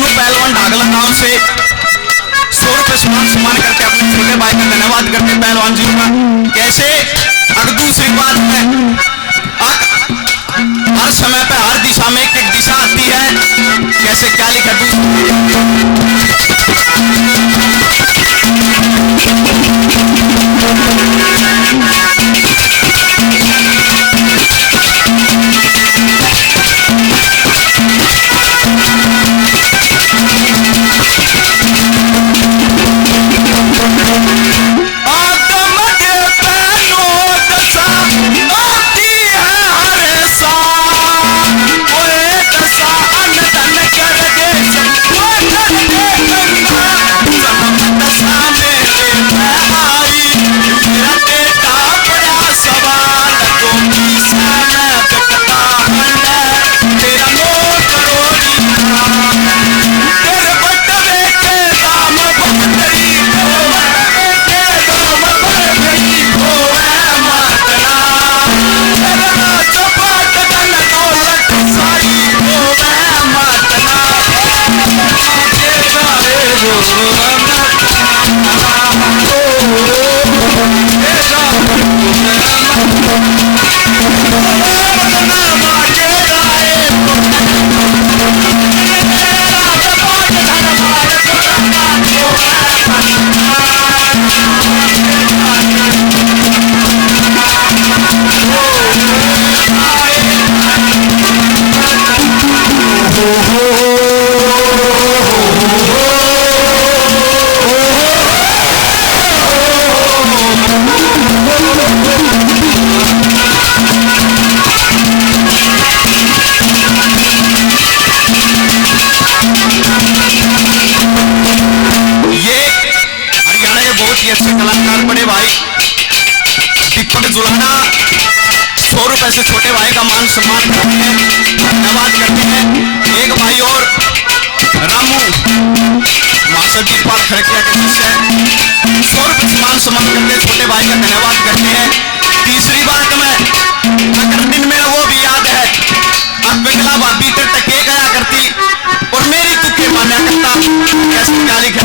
सोनू पहलवान ढागला गांव से 100 रुपए सम्मान करके अपने छोटे भाई का धन्यवाद करते पहलवान जी का। कैसे अगर दूसरी बात है, हर समय पे हर दिशा में एक दिशा आती है। कैसे क्या लिखा कलाकार बड़े भाई दीपक जुलाना 100 रुपए से छोटे भाई का मान सम्मान करते हैं, धन्यवाद करते हैं। एक भाई और रामू मास्टर जी पाल खड़किया के शिष्य है, 100 रुपए मान सम्मान करते हैं, छोटे भाई का धन्यवाद करते हैं। तीसरी बात में अगर दिन में वो भी याद है, अब पिघला भाभी तेरे टके गया करती और मेरी तुके मान्या करता। कैसे क्या लिखा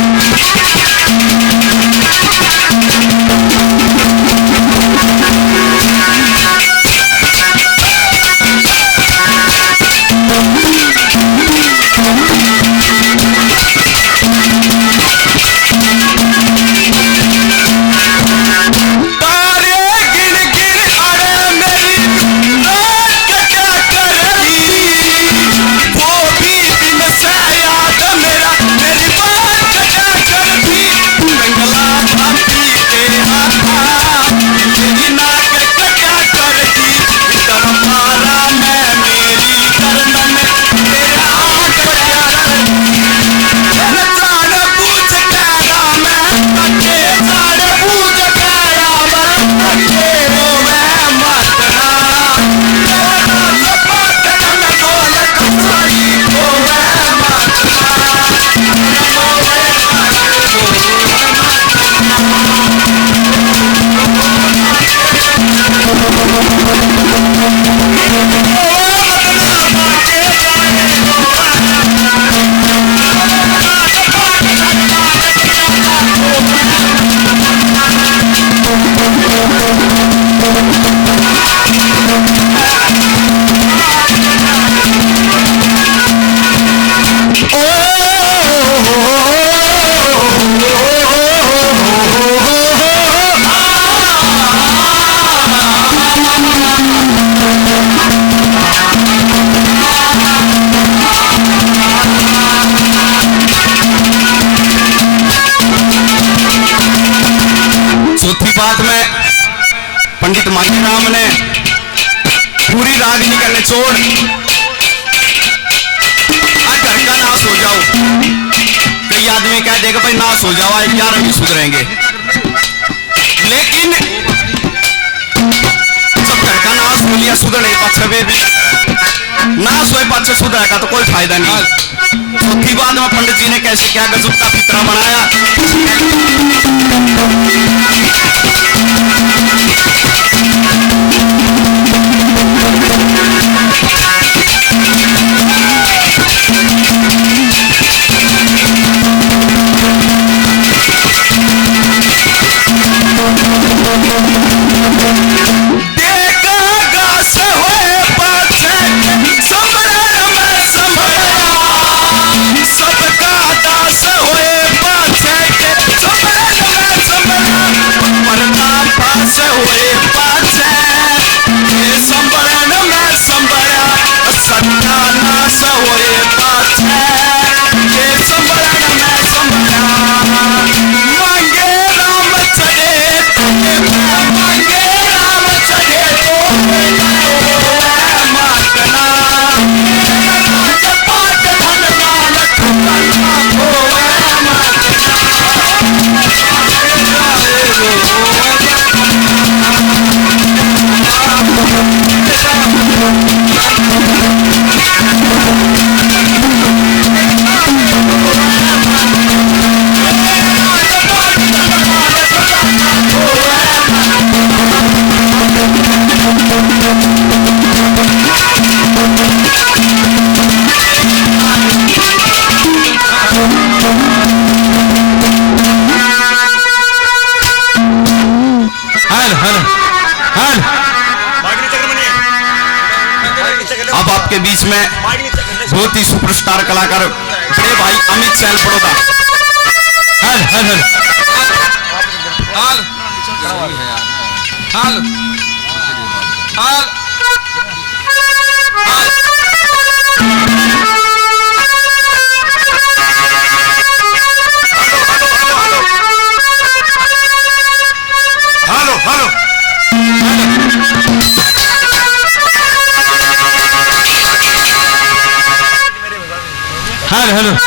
पंडित माखीराम ने पूरी रागनी का निचोड़ आज घर का नाश हो जाओ। कई आदमी कह देगा भाई नाश हो जाओ, आज क्या रंग सुधरेंगे, लेकिन सब घर का नाश हो लिया सुधरने पाछे भी नाश हुए पाछे सुधरेगा तो कोई फायदा नहीं। चौथी बात में पंडित जी ने कैसे क्या गजब का फितरा बनाया। आपके बीच में बहुत ही सुपरस्टार कलाकार बड़े भाई अमित चहल पड़ोदा। हाल हाल हाल हाल हाल हेलो हेलो हाल हेलो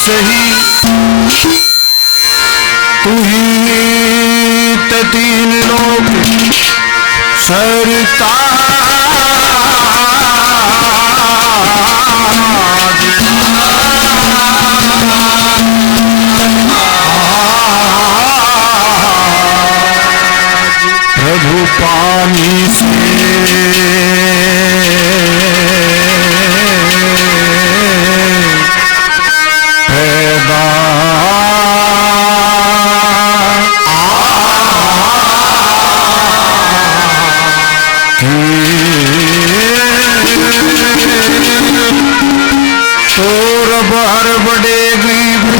सही तू ही तीन लोग प्रभु पानी से हर बड़े गरीब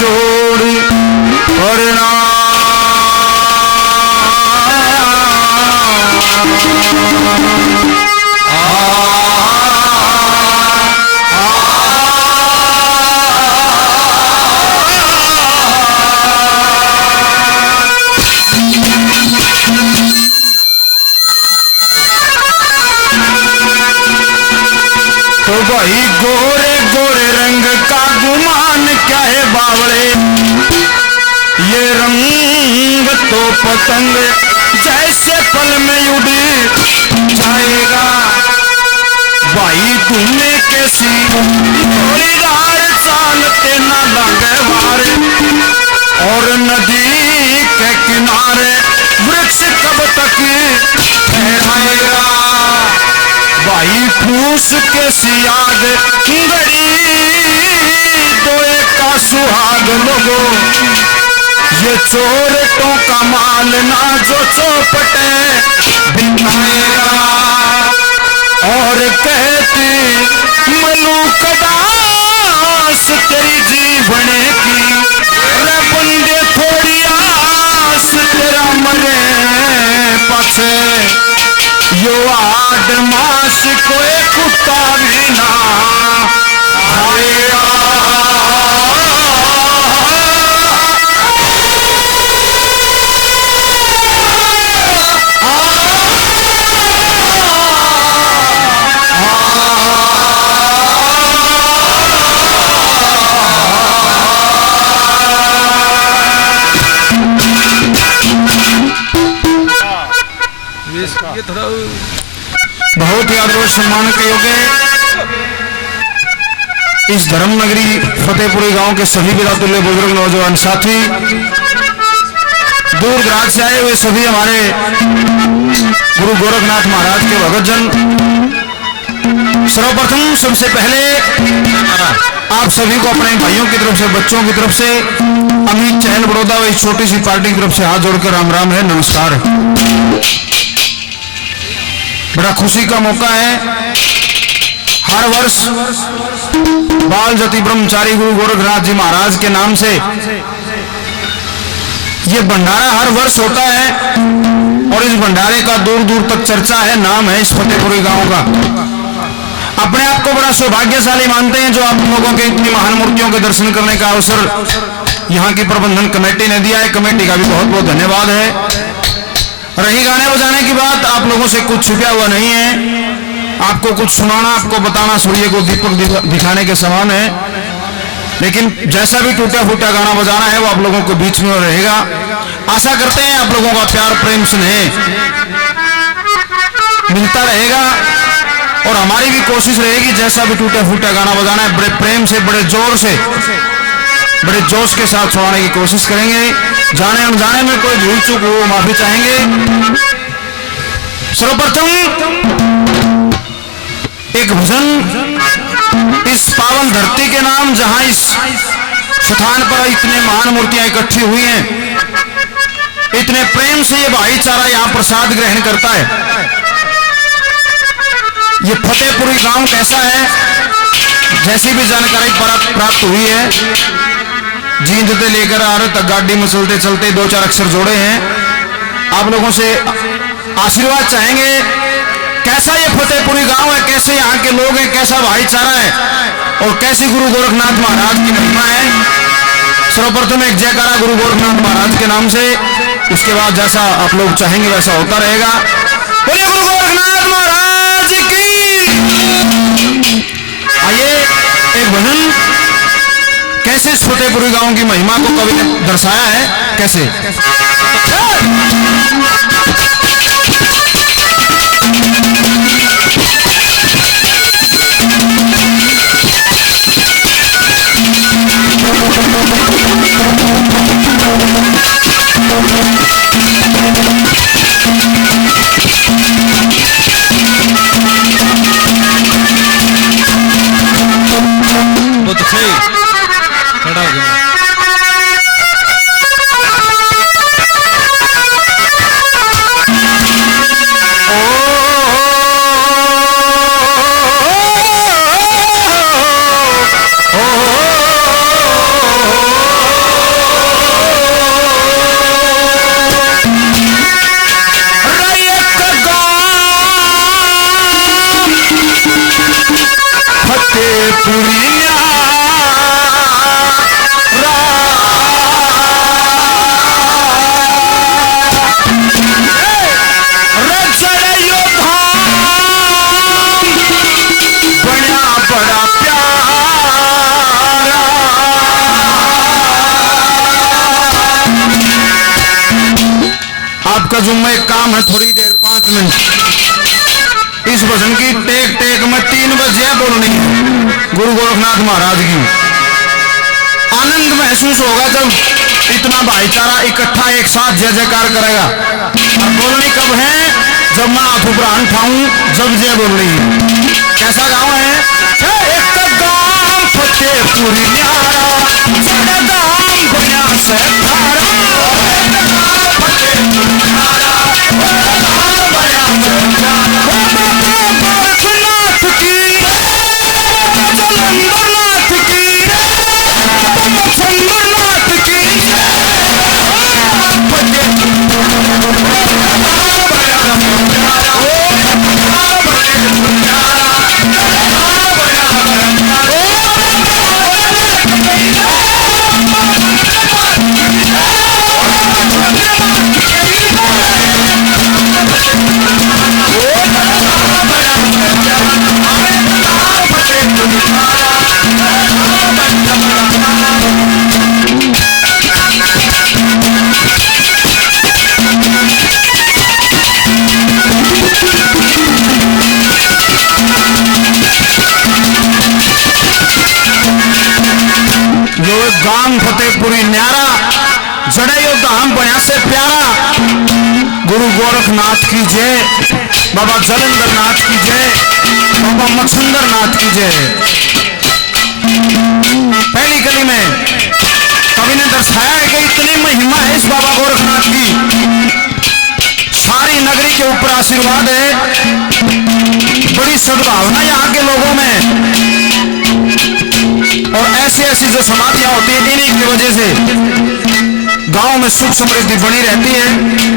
जोड़ प्रणाम। तो पतंग जैसे पल में उड़ जाएगा। भाई तुम्हें कैसी जोड़ीदार चालते ना लगे वार, और नदी के किनारे वृक्ष कब तक ठहराएगा। भाई फूस के सियाग घड़ी तो एक का सुहाग लोगो, ये चोरटों का माल ना जो चौपटे बिकाएगा। और कहती मलूक दास तेरी जीवन की, रे बंदे थोड़ी आस तेरा मरे पाछे, यो 8 मास कोई कुत्ता भी ना आएगा। ये थोड़ा बहुत ही आदर सम्मान के योग्य इस धर्म नगरी फतेहपुरी गांव के सभी विदातुल्य बुजुर्ग नौजवान साथी, दूर दराज से आए हुए सभी हमारे गुरु गोरखनाथ महाराज के भगतजन, सर्वप्रथम सबसे पहले आप सभी को अपने भाइयों की तरफ से, बच्चों की तरफ से, अमित चहल बड़ौदा व इस छोटी सी पार्टी की तरफ से हाथ जोड़कर राम राम है, नमस्कार। बड़ा खुशी का मौका है, हर वर्ष बाल जति ब्रह्मचारी गुरु गोरखनाथ जी महाराज के नाम से ये भंडारा हर वर्ष होता है, और इस भंडारे का दूर दूर तक चर्चा है, नाम है इस फतेहपुरी गांव का। अपने आप को बड़ा सौभाग्यशाली मानते हैं जो आप लोगों के इतनी महान मूर्तियों के दर्शन करने का अवसर यहाँ की प्रबंधन कमेटी ने दिया है। कमेटी का भी बहुत बहुत धन्यवाद है। रही गाने बजाने की बात, आप लोगों से कुछ छुपा हुआ नहीं है, आपको कुछ सुनाना, आपको बताना सूर्य को दीपक दिखाने के समान है, लेकिन जैसा भी टूटा फूटा गाना बजाना है वो आप लोगों के बीच में रहेगा। आशा करते हैं आप लोगों का प्यार प्रेम स्नेह मिलता रहेगा, और हमारी भी कोशिश रहेगी जैसा भी टूटा फूटा गाना बजाना है बड़े प्रेम से, बड़े जोर से, बड़े जोश के साथ सुनाने की कोशिश करेंगे। जाने अनजाने में कोई भूल चूक हो माफी चाहेंगे। सर्वप्रथम एक भजन इस पावन धरती के नाम, जहां इस स्थान पर इतने महान मूर्तियां इकट्ठी हुई हैं, इतने प्रेम से ये भाईचारा यहां प्रसाद ग्रहण करता है। ये फतेहपुरी गांव कैसा है, जैसी भी जानकारी प्राप्त हुई है, जींद से लेकर आ रहे तक गाड़ी में चलते चलते 2-4 अक्षर जोड़े हैं। आप लोगों से आशीर्वाद चाहेंगे, कैसा ये फतेहपुरी गांव है, कैसे यहाँ के लोग हैं, कैसा भाईचारा है, और कैसी गुरु गोरखनाथ महाराज की महिमा है। सर्वप्रथम एक जयकारा गुरु गोरखनाथ महाराज के नाम से, उसके बाद जैसा आप लोग चाहेंगे वैसा होता रहेगा। बोलिए गुरु गोरखनाथ महाराज की। आइए एक भजन कैसे फतेहपुरी गांव की महिमा को कवि ने दर्शाया है, कैसे बहुत सही खड़ा हो गया। का जुम्मा एक काम है, थोड़ी देर 5 मिनट इस भजन की टेक टेक में 3 बजे बोलनी है गुरु गोरखनाथ महाराज की। आनंद महसूस होगा जब इतना भाईचारा इकट्ठा एक साथ जय जयकार करेगा। और बोलनी कब है? जब मैं हाथ ऊपर उठाऊं, जब जय बोल रही है। कैसा गाँव है? एक गाँव फतेहपुरी न्यारा, गाँव बना से धारा, फतेहपुरी न्यारा, गोरखनाथ की, जलंधरनाथ की, चंद्रनाथ की, गांव फतेहपुरी न्यारा, जड़ेयो धाम बना से प्यारा। गुरु गोरखनाथ की जय, बाबा जलंधरनाथ की जय, बाबा मच्छंदरनाथ की जय। पहली कली में कवि ने दर्शाया है कि इतनी महिमा है इस बाबा गोरखनाथ की, सारी नगरी के ऊपर आशीर्वाद है, बड़ी सद्भावना यहाँ के लोगों में। और ऐसी ऐसी जो समाधियां होती है इन्हीं की वजह से गांव में सुख समृद्धि बनी रहती है।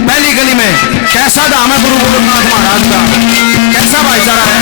पहली गली में कैसा धाम है गुरु गोरखनाथ महाराज का, कैसा भाईचारा है।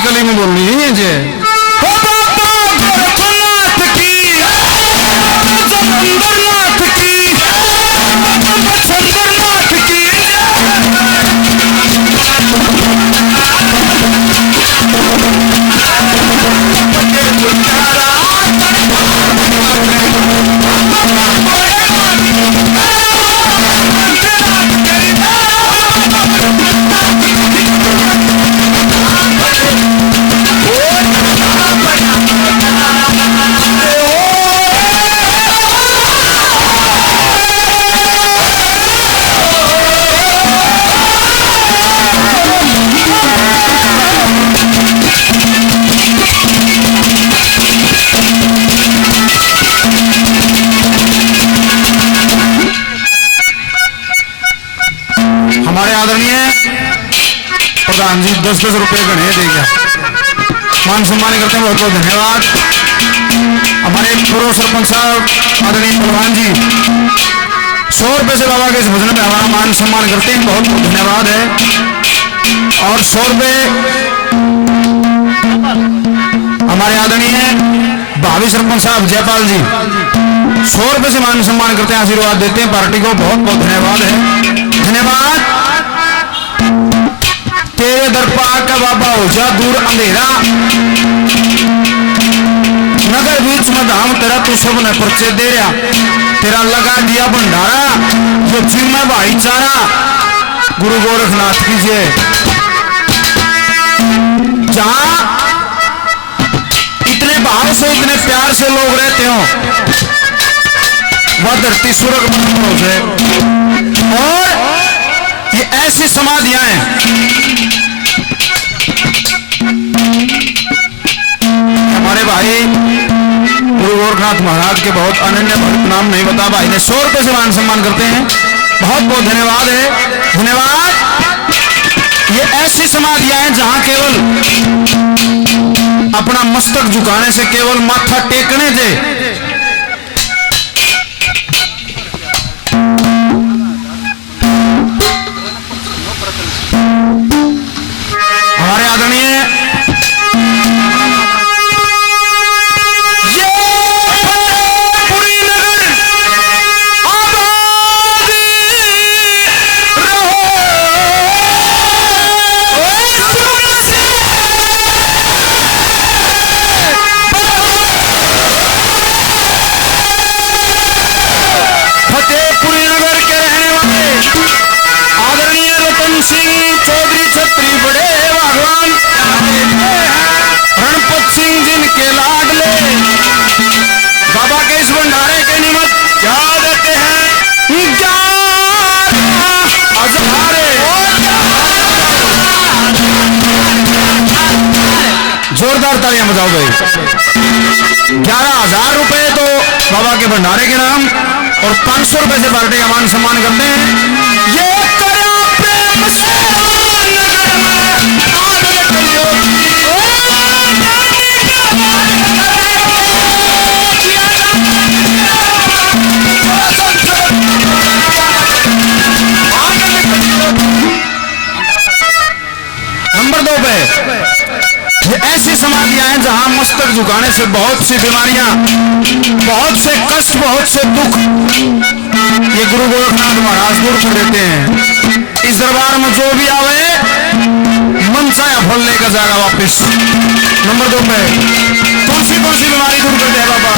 गली में बोलनी है जे गोरखनाथ की, जलंधरनाथ की, चंद्रनाथ की। हमारे आदरणीय प्रधान जी 10-10 रुपए गणे देगा, मान सम्मान करते हैं, बहुत बहुत धन्यवाद। हमारे पूर्व सरपंच साहब आदरणीय प्रधान जी 100 रुपए से बाबा के इस भजन में हमारा मान सम्मान करते हैं, बहुत बहुत धन्यवाद है। और 100 रुपए हमारे आदरणीय भावी सरपंच साहब जयपाल जी 100 रुपए से मान सम्मान करते हैं, आशीर्वाद देते हैं पार्टी को, बहुत बहुत धन्यवाद है। धन्यवाद। तेरे दर पे आकर बाबा हो जा दूर अंधेरा, नगर बीच में धाम तेरा तू सबने परिचय दे रहा, तेरा लगा दिया भंडारा जो जिम में भाईचारा। गुरु गोरखनाथ की जय। जहां इतने भाव से इतने प्यार से लोग रहते हो वह धरती स्वर्ग बन है। और ये ऐसी समाधि महाराज के बहुत अनन्य भक्त, नाम नहीं बता भाई ने 100 रुपए से मान सम्मान करते हैं। बहुत बहुत धन्यवाद है, धन्यवाद। ये ऐसी समाधियां हैं जहां केवल अपना मस्तक झुकाने से, केवल माथा टेकने से हमारे आदरणीय सिंह चौधरी छत्री बड़े भगवान रणपत सिंह जिनके लाडले बाबा के इस भंडारे के निमित्त क्या देते हैं, जोरदार तालियां बजाओ भाई। 11,000 रुपए तो बाबा के भंडारे के नाम और 500 रुपए से पार्टी का मान सम्मान करते हैं। ये नंबर 2 पे ये ऐसी समाधियां हैं जहां मस्तक झुकाने से बहुत सी बीमारियां, बहुत से कष्ट, बहुत से दुख ये गुरु गोरखनाथ महाराज दूर कर देते हैं। इस दरबार में जो भी आवे मन चाहे फल लेकर जाएगा वापिस। नंबर 2 पे कौन सी बीमारी दूर कर दे बाबा।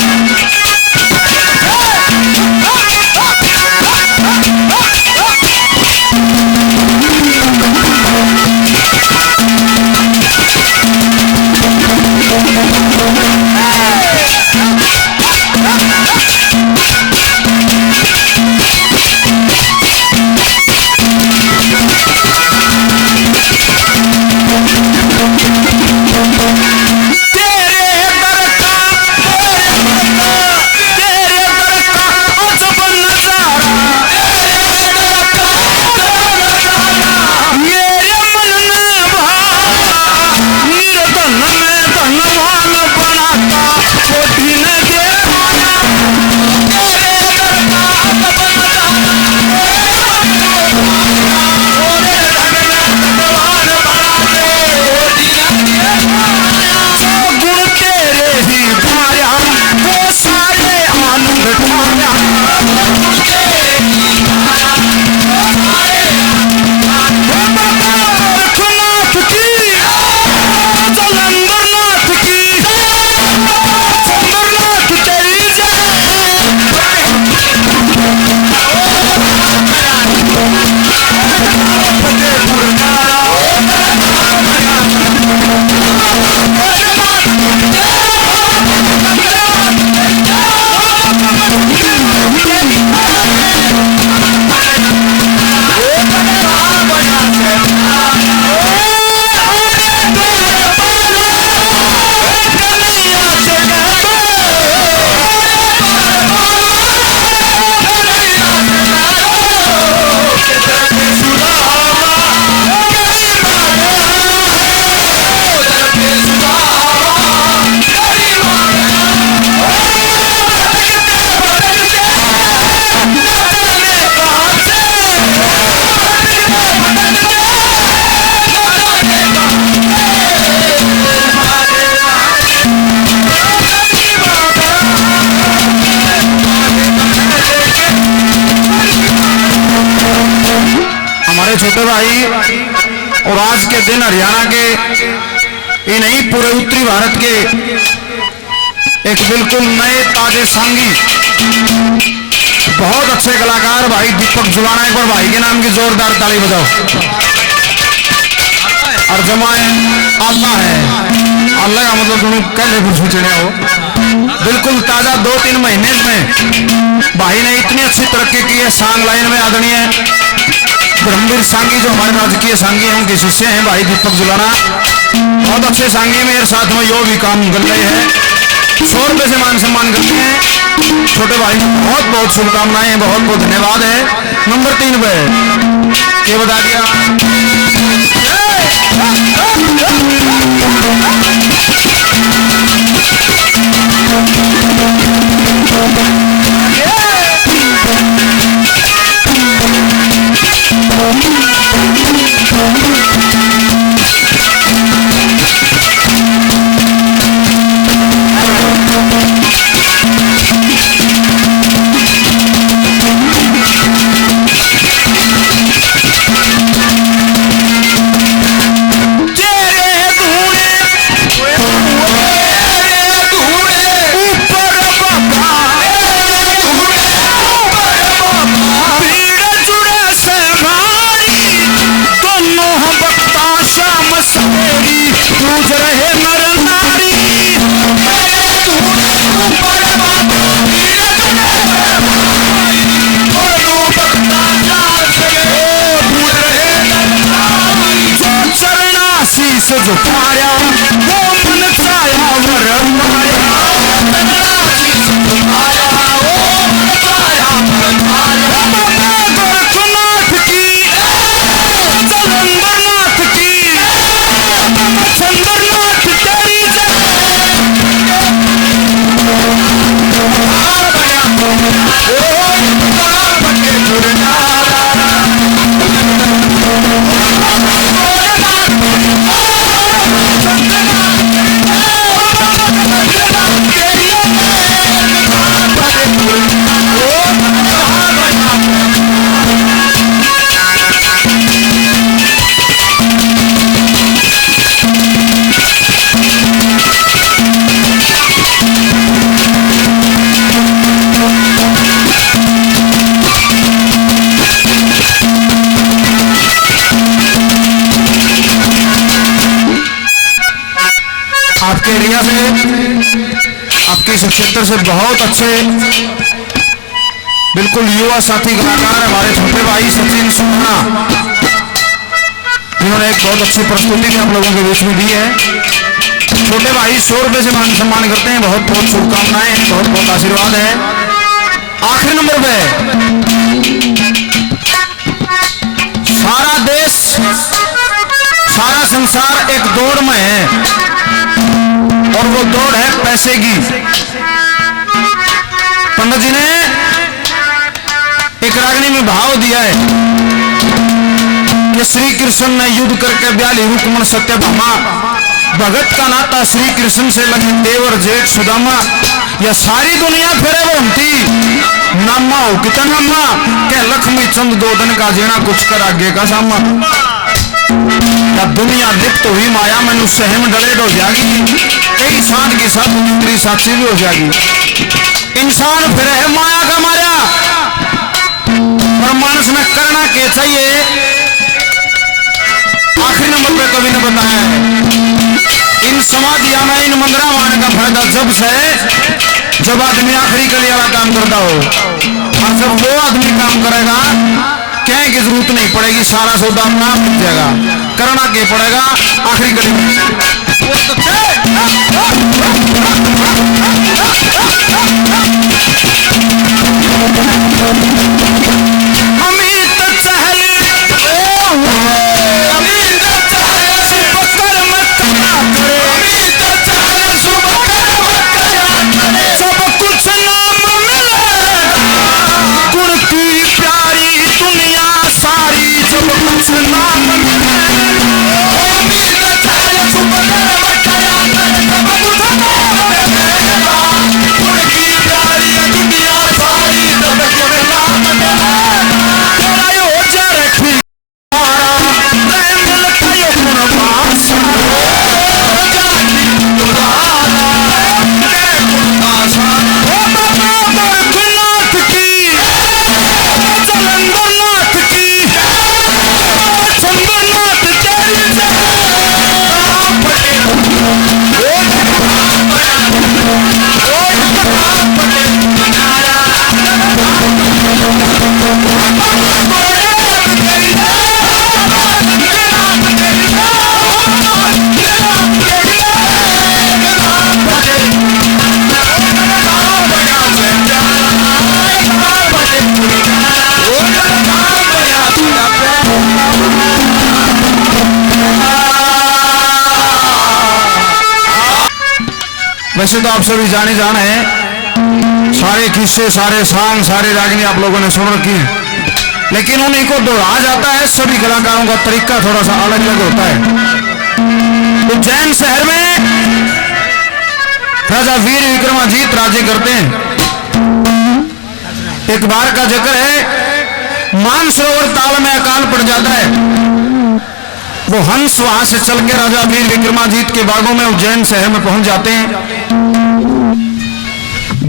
छोटे भाई और आज के दिन हरियाणा के ये नहीं पूरे उत्तरी भारत के एक बिल्कुल नए ताजे सांगी बहुत अच्छे कलाकार भाई दीपक जुलाना, एक बार भाई के नाम की जोरदार ताली बजाओ। और जमाए आता है अल्लाह का मतलब तुम कल पूछने हो बिल्कुल ताजा 2-3 महीने में भाई ने इतनी अच्छी तरक्की की है सांग लाइन में। आदरणीय ब्रह्मवीर सांगी जो हमारे राजकीय सांगी हैं उनके शिष्य हैं भाई दीपक जुलाना, बहुत अच्छे सांगी मेरे साथ में यो भी काम कर रहे हैं। 100 रुपए से मान सम्मान करते हैं। छोटे भाई बहुत बहुत शुभकामनाएं, बहुत बहुत धन्यवाद है। नंबर 3 पे क्या बता दिया? पूज रहे नर नारी जो चरणाशीष झुकाया वो मन चाया वर माया। गोरखनाथ की जलंधरनाथ की चंद्रनाथ तेरी आपके एरिया से, आपके इस क्षेत्र से बहुत अच्छे बिल्कुल युवा साथी कलाकार हमारे छोटे भाई सचिन सुमना, इन्होंने एक बहुत अच्छी प्रस्तुति भी आप लोगों के बीच में दी है। छोटे भाई 100 रुपए से मान सम्मान करते हैं। बहुत बहुत शुभकामनाएं, बहुत बहुत आशीर्वाद है। आखिरी नंबर पे सारा देश सारा संसार एक दौड़ में है और वो दौड़ है पैसे की। पंडित जी ने एक रागनी में भाव दिया है कि श्री कृष्ण ने युद्ध करके ब्याली रुक्मण सत्यभामा, भगत का नाता श्री कृष्ण से लगे देवर जेठ सुदामा। यह सारी दुनिया फेरे वो हमती नामा हो कितना नामा के लक्ष्मी चंद 2 दिन का जीना कुछ कर आगे का सामा। दुनिया लिप्त हुई माया में सहम डरे हो जाएगी, कई साथ की साथ दूसरी साक्षी भी हो जाएगी। इंसान फिर है माया का मारा और मानस में करना के चाहिए। आखिरी नंबर पे कवि ने बताया है इन समाधिया में इन मंदिरा मान का फायदा जब से जब आदमी आखिरी कली वाला काम करता हो, और जब वो आदमी काम करेगा कहने की जरूरत नहीं पड़ेगी, सारा सौदा अपना मिल जाएगा। करना के पड़ेगा आखिरी कड़ी में। अमित चहल सब कुछ नाम मिलेगा, गुण की प्यारी दुनिया सारी सब कुछ नाम चंद्र वैसे तो आप सभी जाने हैं, सारे किस्से, सारे सांग, सारे रागनी आप लोगों ने सुन रखी है, लेकिन उन्हीं को दोहरा जाता है। सभी कलाकारों का तरीका थोड़ा सा अलग अलग होता है। उज्जैन शहर में राजा वीर विक्रमाजीत राज्य करते हैं। एक बार का जिक्र है, मानसरोवर ताल में अकाल पड़ जाता है। वो हंस वहां से चल के राजा वीर विक्रमाजीत के बागों में उज्जैन शहर में पहुंच जाते हैं।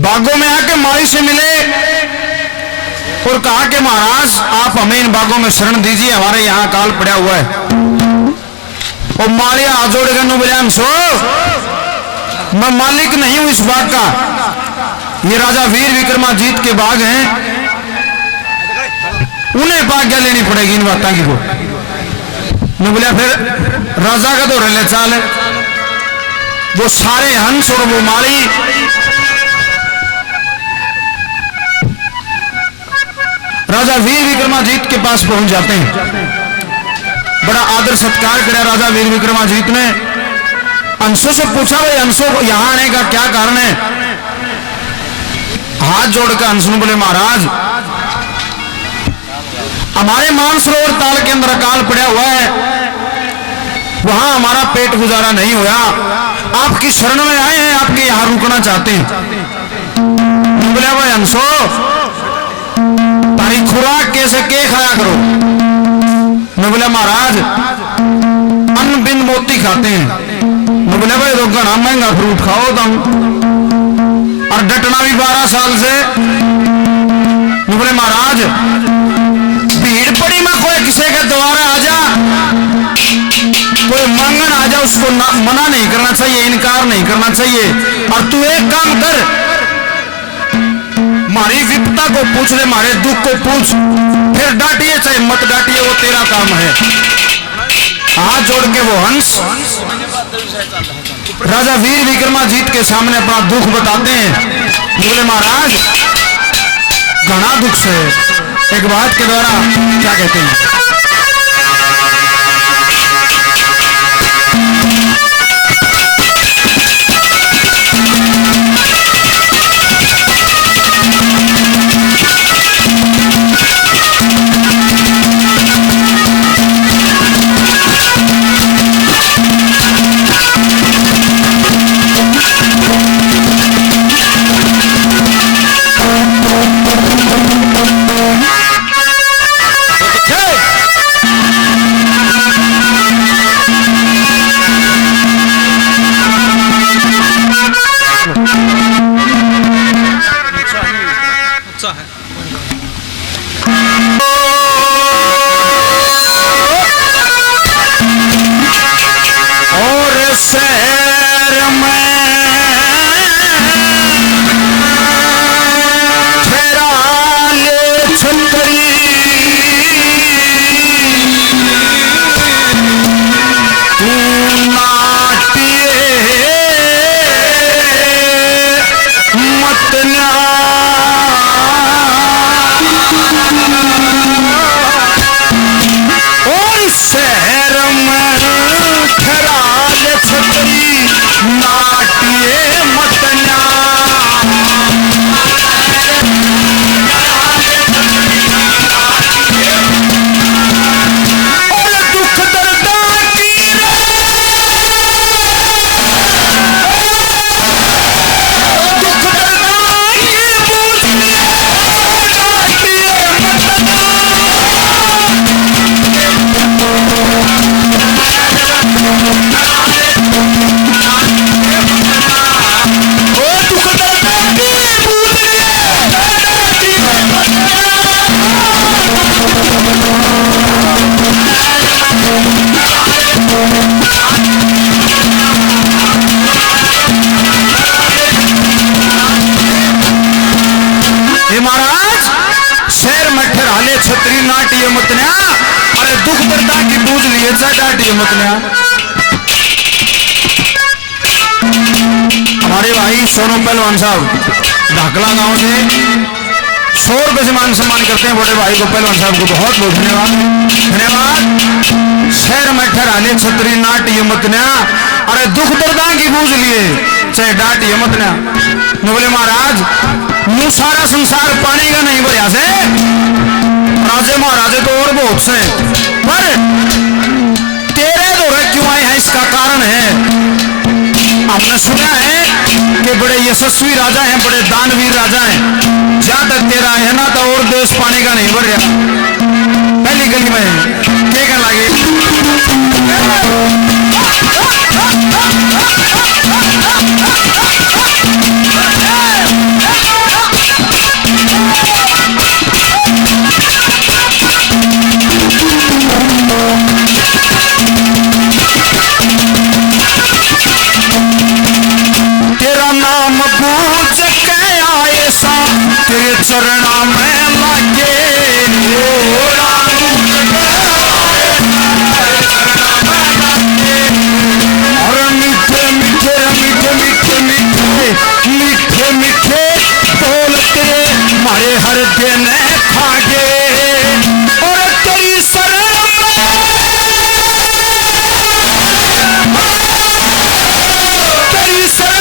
बागों में आके माली से मिले और कहा कि महाराज आप हमें इन बागों में शरण दीजिए, हमारे यहाँ अकाल पड़ा हुआ है। और मालिया हाथ जोड़ के बोले हंसो, मैं मालिक नहीं हूं इस बाग का, ये राजा वीर विक्रमाजीत के बाग हैं, उन्हें आज्ञा लेनी पड़ेगी इन बातों की को। मैं बोलिया फिर राजा का तो रले चाल है। वो सारे हंस और वो माली राजा वीर विक्रमाजीत के पास पहुंच जाते हैं। बड़ा आदर सत्कार किया राजा वीर विक्रमाजीत ने। अंशों से पूछा, भाई अंशों को यहां आने का क्या कारण है? हाथ जोड़कर अंश ने बोले महाराज हमारे मानसरोवर ताल के अंदर अकाल पड़ा हुआ है, वहां हमारा पेट गुजारा नहीं हुआ, आपकी शरण में आए हैं, आपके यहां रुकना चाहते हैं। बोले भाई अंशो तारी खुराक कैसे के खाया करो? मैं बोला महाराज अन्न बिन मोती खाते हैं। मैं बोले भाई तो घना महंगा फ्रूट खाओ तुम, और डटना भी 12 साल से। मैं बोले महाराज भीड़ पड़ी में कोई किसी के द्वारा आ जा, कोई मांगन आ जा, उसको मना नहीं करना चाहिए, इनकार नहीं करना चाहिए। और तू एक काम कर, हमारी विपता को पूछ ले, हमारे दुख को पूछ, फिर डांटिए चाहे मत डांटिए, वो तेरा काम है। हाथ जोड़ के वो हंस राजा वीर विक्रमाजीत के सामने अपना दुख बताते हैं। बोले महाराज घना दुख से, एक बात के द्वारा क्या कहते हैं, छतरी नाटिए मतन्या, अरे दुख दर्दा की बूझ लिए डाटिए मतन्या। हमारे भाई सोनू पहलवान साहब ढाकला गांव से 100 रुपए से मान सम्मान करते हैं बड़े भाई को, पहलवान साहब को बहुत बहुत धन्यवाद धन्यवाद। शहर में ठहराले छतरी नाटिए मतन्या, अरे दुख दर्दा की बूझ लिए चाहे डांट ये मत ना। बोले महाराज मुंह सारा संसार पानी का नहीं भरिया से, राजे महाराजे तो और बहुत से, पर तेरे दौरे क्यों आए हैं इसका कारण है। हमने सुना है कि बड़े यशस्वी राजा हैं, बड़े दानवीर राजा हैं, जहां तक तेरा है ना तो और देश पानी का नहीं भर रहा। पहली गली में क्या कहने लगे, तेरा नाम पूछ के आए सा तेरे चरणा में लागे, और मीठे मीठे मीठे मीठे मीठे मीठे मीठे बोल तेरे मारे हर दिन खागे, और तेरी शरण तेरी शरण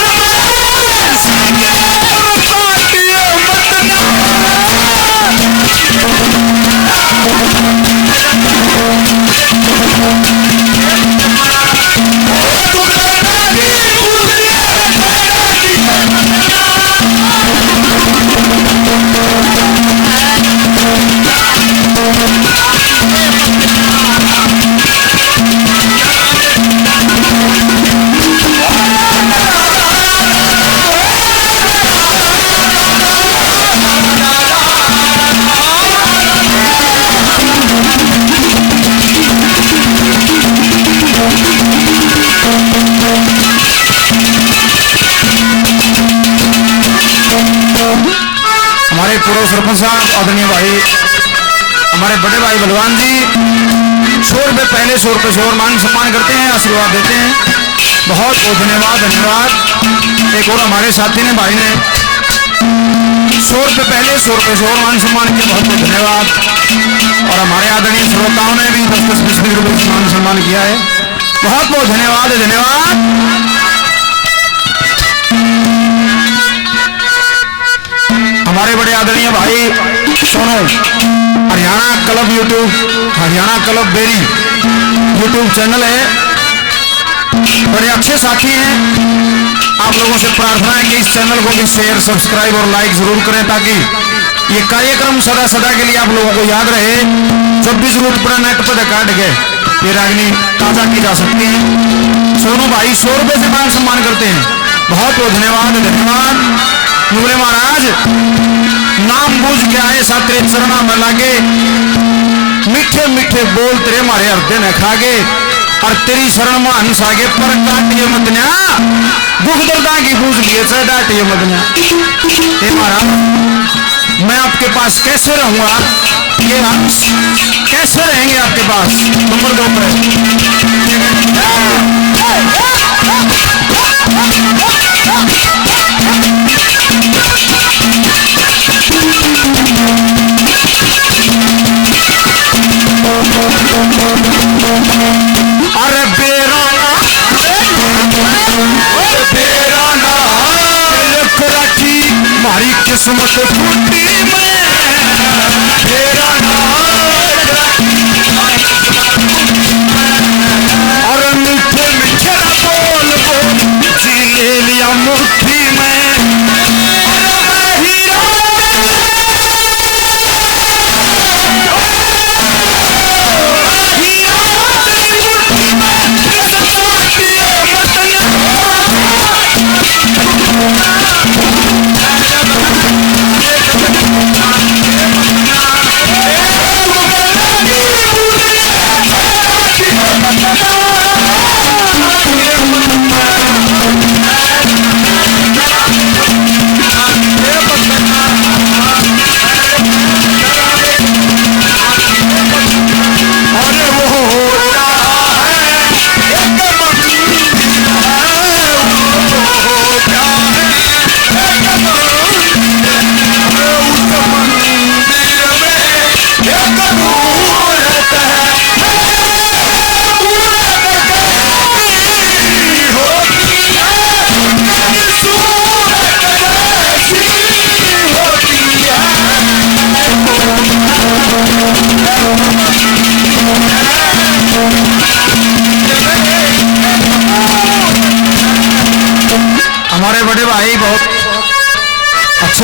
हमारे पूर्व सरपंच साहब आदरणीय भाई, हमारे बड़े भाई बलवान जी 100 रुपये पहले 100 रुपये से और मान सम्मान करते हैं, आशीर्वाद देते हैं। बहुत बहुत धन्यवाद धन्यवाद। एक और हमारे साथी ने भाई ने 100 रुपये पहले 100 रुपये से और मान सम्मान किया, बहुत बहुत धन्यवाद। और हमारे आदरणीय श्रोताओं ने भी 10-20 रुपये से मान सम्मान किया है, बहुत बहुत धन्यवाद धन्यवाद। हमारे बड़े आदरणीय भाई Sonu, Haryana club YouTube, Haryana club बेरी यूट्यूब चैनल है, बड़े अच्छे साथी हैं। आप लोगों से प्रार्थना है कि इस चैनल को भी शेयर सब्सक्राइब और लाइक जरूर करें, ताकि ये कार्यक्रम सदा सदा के लिए आप लोगों को याद रहे। जब भी जरूरत पड़ा नेट पर काट के ये रागनी ताजा की जा सकती है। सोनू भाई 100 रुपये से मान सम्मान करते हैं, बहुत बहुत धन्यवाद धन्यवाद। बोले महाराज नाम बूझ के आए सा तेरे चरणा में लागे, मीठे मीठे बोल तेरे मारे हृदय न खागे, और तेरी शरण में हंस आगे पर काटिए मत न्या, दुख दर्दा की बूझ लिए चाहे डांटिए मत न्या। हे महाराज मैं आपके पास कैसे रहूंगा, ये हंस कैसे रहेंगे आपके पास, नंबर 2 पर अरे बेराना बेराना रखी मारी किस्मत फूटी में, बेराना और मीठे मीठे बोल बोल जी ले लिया मुट्ठी में।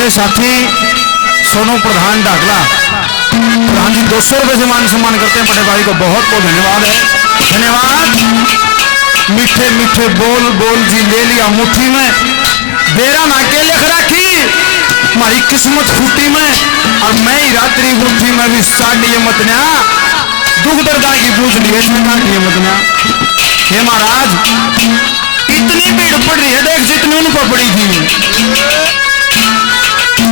मेरे साथी सोनू प्रधान डाकला प्रधान जी 200 रुपए से मान सम्मान करते हैं। बड़े भाई को बहुत बहुत धन्यवाद है। धन्यवाद। मीठे मीठे बोल बोल जी ले लिया मुट्ठी में, बेरा ना के लिख रखी हमारी किस्मत फूटी में, और मैं ही रात्रि मुट्ठी में भी साड़ी मतन्या दुख दर्दा की पूछ लिए मतन्या। हे महाराज इतनी भीड़ पड़ रही है, देख जितनी उनको पड़ी थी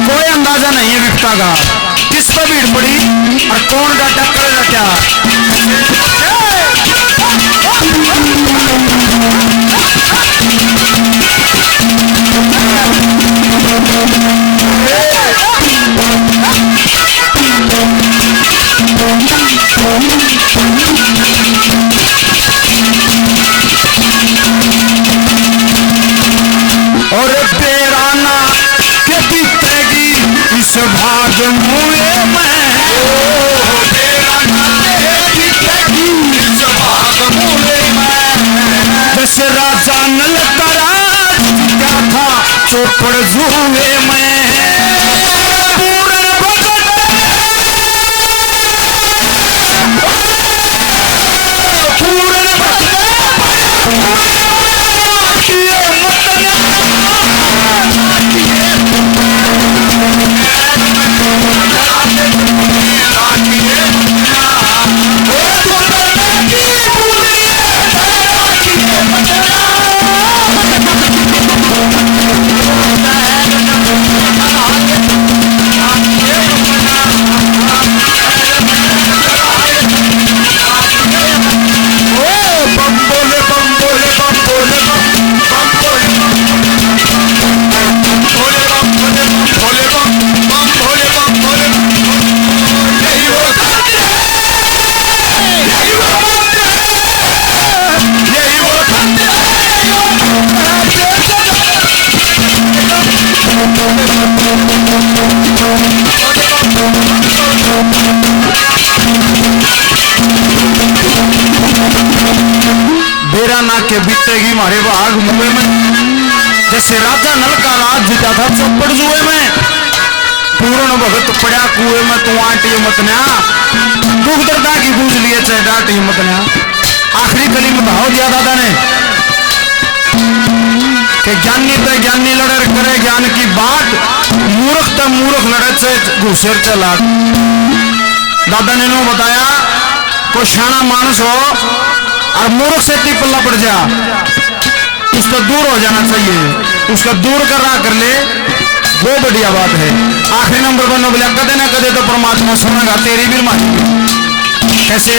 कोई अंदाजा नहीं है विपता का, किस पर भीड़ पड़ी और कौन का टक्कर का क्या। और पेराना के बीतेगी इस भाग मुए में, जैसे राजा नल का राज क्या था चौपड़ जुए में। पूर्ण भगत पूर्ण बेरा ना के बीतेगी हमारे भाग मुए में, जैसे राजा नल का राज जीता था चौपड़ जुए में। पूर्ण भगत पड़ा कुएं में तू आटी मतन्या, दुख दर्दा की बूझ लिए चाहे डाटी मतन्या। आखिरी कली में भाव दिया दादा ने कि ज्ञानी तो ज्ञानी लड़े करे ज्ञान की बात, मूर्ख तो मूर्ख लड़े से घुसेर चला। दादा ने नो बताया कोई शाना मानस हो और मूर्ख से पल्ला पड़ जा, उसको दूर हो जाना चाहिए, उसका दूर कर ले, वो बढ़िया बात है। आखिरी नंबर पर बोला कदे ना कदे तो परमात्मा सुनेगा तेरी भी मानी। कैसे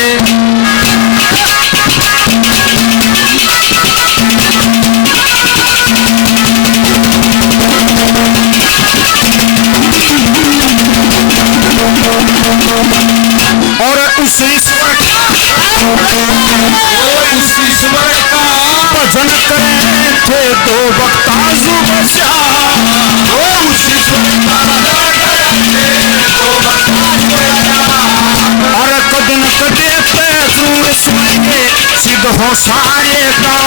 और उस ईश्वर का भजन करे थे दो वक्ता जुबशा, और कद न कदे पे सुनेंगे सिद्ध हो सारे का।